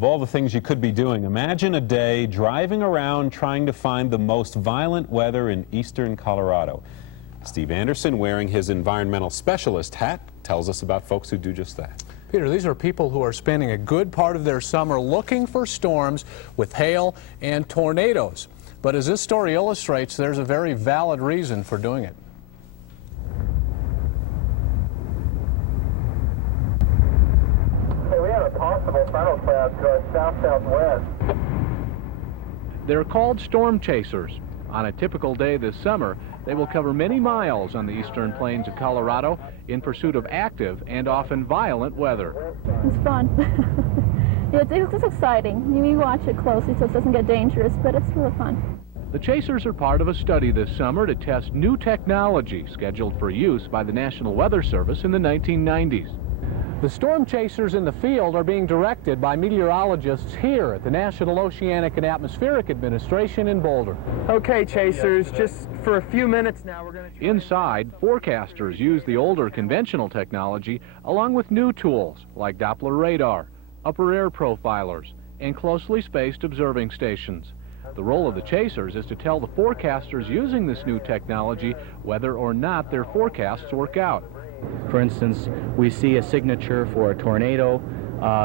Of all the things you could be doing, imagine a day driving around trying to find the most violent weather in eastern Colorado. Steve Anderson, wearing his environmental specialist hat, tells us about folks who do just that. Peter, these are people who are spending a good part of their summer looking for storms with hail and tornadoes. But as this story illustrates, there's a very valid reason for doing it. We have a possible funnel cloud to our south-southwest. They're called storm chasers. On a typical day this summer, they will cover many miles on the eastern plains of Colorado in pursuit of active and often violent weather. It's fun. Yeah, it's exciting. You watch it closely so it doesn't get dangerous, but it's really fun. The chasers are part of a study this summer to test new technology scheduled for use by the National Weather Service in the 1990s. The storm chasers in the field are being directed by meteorologists here at the National Oceanic and Atmospheric Administration in Boulder. Okay, chasers, just for a few minutes now, we're going to... Inside, forecasters use the older conventional technology along with new tools like Doppler radar, upper air profilers, and closely spaced observing stations. The role of the chasers is to tell the forecasters using this new technology whether or not their forecasts work out. For instance, we see a signature for a tornado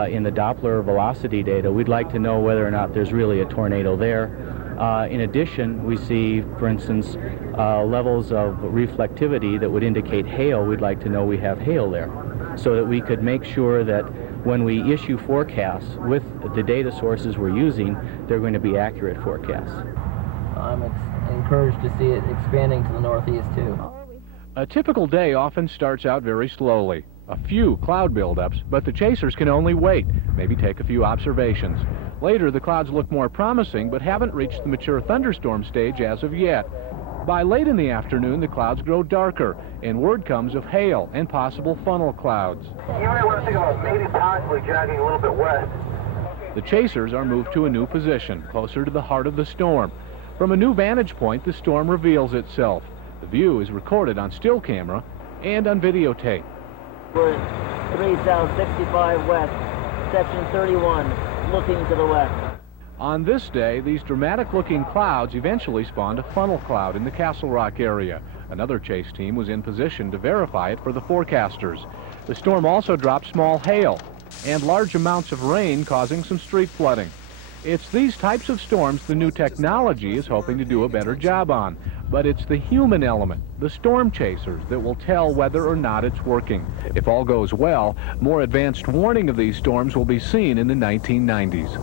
in the Doppler velocity data. We'd like to know whether or not there's really a tornado there. In addition, we see, for instance, levels of reflectivity that would indicate hail. We'd like to know we have hail there, so that we could make sure that when we issue forecasts with the data sources we're using, they're going to be accurate forecasts. I'm encouraged to see it expanding to the northeast, too. A typical day often starts out very slowly. A few cloud buildups, but the chasers can only wait, maybe take a few observations. Later, the clouds look more promising, but haven't reached the mature thunderstorm stage as of yet. By late in the afternoon, the clouds grow darker, and word comes of hail and possible funnel clouds. You might want to think about maybe possibly jogging a little bit west. The chasers are moved to a new position, closer to the heart of the storm. From a new vantage point, the storm reveals itself. The view is recorded on still camera and on videotape. We're at 3 south, 65 west, section 31, looking to the west. On this day, these dramatic-looking clouds eventually spawned a funnel cloud in the Castle Rock area. Another chase team was in position to verify it for the forecasters. The storm also dropped small hail and large amounts of rain, causing some street flooding. It's these types of storms the new technology is hoping to do a better job on. But it's the human element, the storm chasers, that will tell whether or not it's working. If all goes well, more advanced warning of these storms will be seen in the 1990s.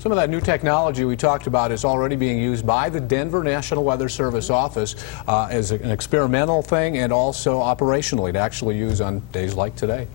Some of that new technology we talked about is already being used by the Denver National Weather Service office as an experimental thing and also operationally to actually use on days like today.